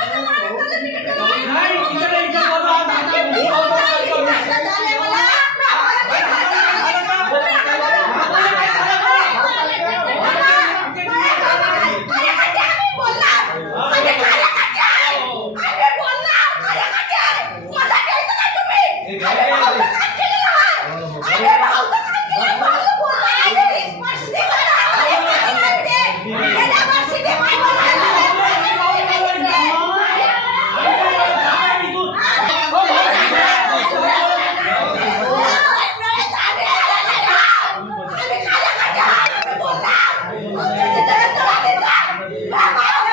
Kailangan naman